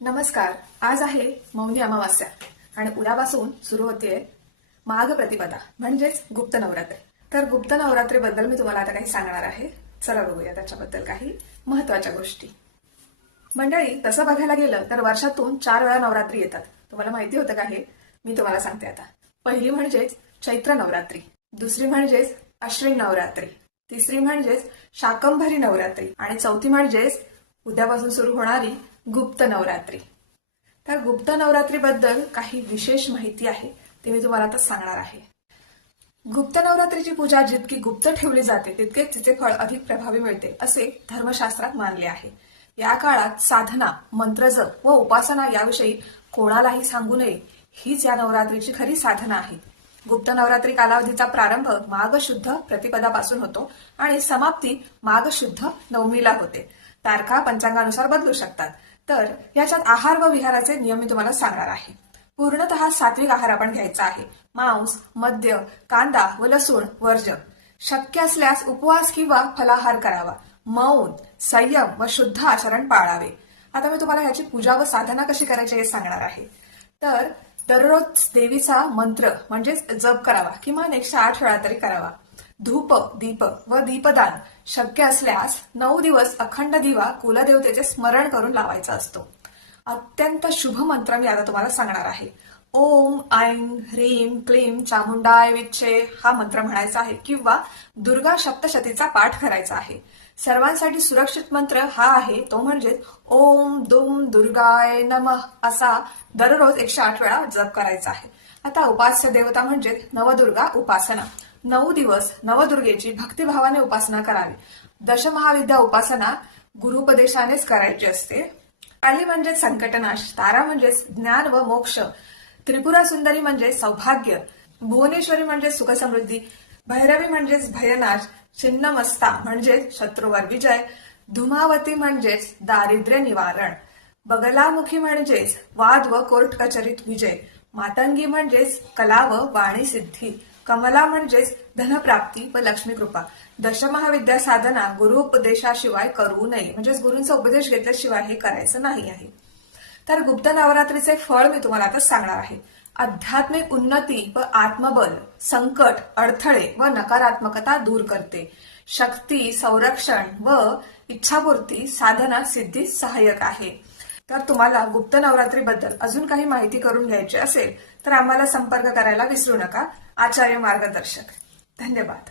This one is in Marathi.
नमस्कार. आज आहे मौनी अमावास्या आणि उद्यापासून सुरू होते माघ प्रतिपदा म्हणजेच गुप्त नवरात्री. तर गुप्त नवरात्रीबद्दल मी तुम्हाला आता काही सांगणार आहे. चला बघूया त्याच्याबद्दल काही महत्वाच्या गोष्टी. मंडळी, तसं बघायला गेलं तर वर्षातून 4 वेळा नवरात्री येतात. तुम्हाला माहिती होतं का हे? मी तुम्हाला सांगते आता. पहिली म्हणजेच चैत्र नवरात्री, दुसरी म्हणजेच अश्विन नवरात्री, तिसरी म्हणजेच शाकंभरी नवरात्री आणि चौथी म्हणजेच उद्यापासून सुरू होणारी गुप्त नवरात्री. तर गुप्त नवरात्रीबद्दल काही विशेष माहिती आहे ते मी तुम्हाला आता सांगणार आहे. गुप्त नवरात्रीची पूजा जितकी गुप्त ठेवली जाते तितकेच तिचे फळ अधिक प्रभावी मिळते असे धर्मशास्त्रात मानले आहे. या काळात साधना, मंत्रजप व उपासना याविषयी कोणालाही सांगू नये हीच या नवरात्रीची खरी साधना आहे. गुप्त नवरात्री कालावधीचा प्रारंभ माघ शुद्ध प्रतिपदापासून होतो आणि समाप्ती माघ शुद्ध नवमीला होते. तारखा पंचांगानुसार बदलू शकतात. तर याच्यात आहार व विहाराचे नियम मी तुम्हाला सांगणार आहे. पूर्णतः सात्विक आहार आपण घ्यायचा आहे. मांस, मद्य, कांदा व लसूण वर्ज्य. शक्य असल्यास उपवास किंवा फलाहार करावा. मौन, संयम व शुद्ध आचरण पाळावे. आता मी तुम्हाला ह्याची पूजा व साधना कशी करायची हे सांगणार आहे. तर दररोज देवीचा मंत्र म्हणजेच जप करावा, किमान 108 वेळा तरी करावा. धूप, दीप व दीपदान शक्य असल्यास 9 दिवस अखंड दिवा कुलदेवतेचे स्मरण करून लावायचा असतो. अत्यंत शुभ मंत्र मी आता तुम्हाला सांगणार आहे. ओम ऐं ह्रीं क्लीं चामुंडाय विच्चे हा मंत्र म्हणायचा आहे किंवा दुर्गा सप्तशतीचा पाठ करायचा आहे. सर्वांसाठी सुरक्षित मंत्र हा आहे तो म्हणजे ओम दुम दुर्गाय नमः असा दररोज 108 वेळा जप करायचा आहे. आता उपास्य देवता म्हणजे नवदुर्गा उपासना. 9 दिवस नवदुर्गेची भक्तिभावाने उपासना करावी. दशमहाविद्या उपासना गुरुपदेशानेच करायची असते. काली म्हणजे संकटनाश, तारा म्हणजे ज्ञान व मोक्ष, त्रिपुरा सुंदरी म्हणजे सौभाग्य, भुवनेश्वरी म्हणजे सुखसमृद्धी, भैरवी म्हणजेच भयनाश, छिन्नमस्ता म्हणजे शत्रूवर विजय, धुमावती म्हणजेच दारिद्र्य निवारण, बगलामुखी म्हणजेच वाद व कोर्ट कचेरीत विजय, मातंगी म्हणजेच कला व वाणी सिद्धी, कमला म्हणजेच धनप्राप्ती व लक्ष्मी कृपा. दशमहाविद्या साधना गुरु उपदेशाशिवाय करू नये, म्हणजेच गुरूंचा उपदेश घेतल्याशिवाय हे करायचं नाही आहे. तर गुप्त नवरात्रीचे फळ मी तुम्हाला आता सांगणार आहे. आध्यात्मिक उन्नती व आत्मबल, संकट, अडथळे व नकारात्मकता दूर करते. शक्ती, संरक्षण व इच्छापूर्ती साधना सिद्धीस सहाय्यक आहे. तर तुम्हाला गुप्त नवरात्रीबद्दल अजून काही माहिती करून घ्यायची असेल तर आम्हाला संपर्क करायला विसरू नका. आचार्य मार्गदर्शक. धन्यवाद.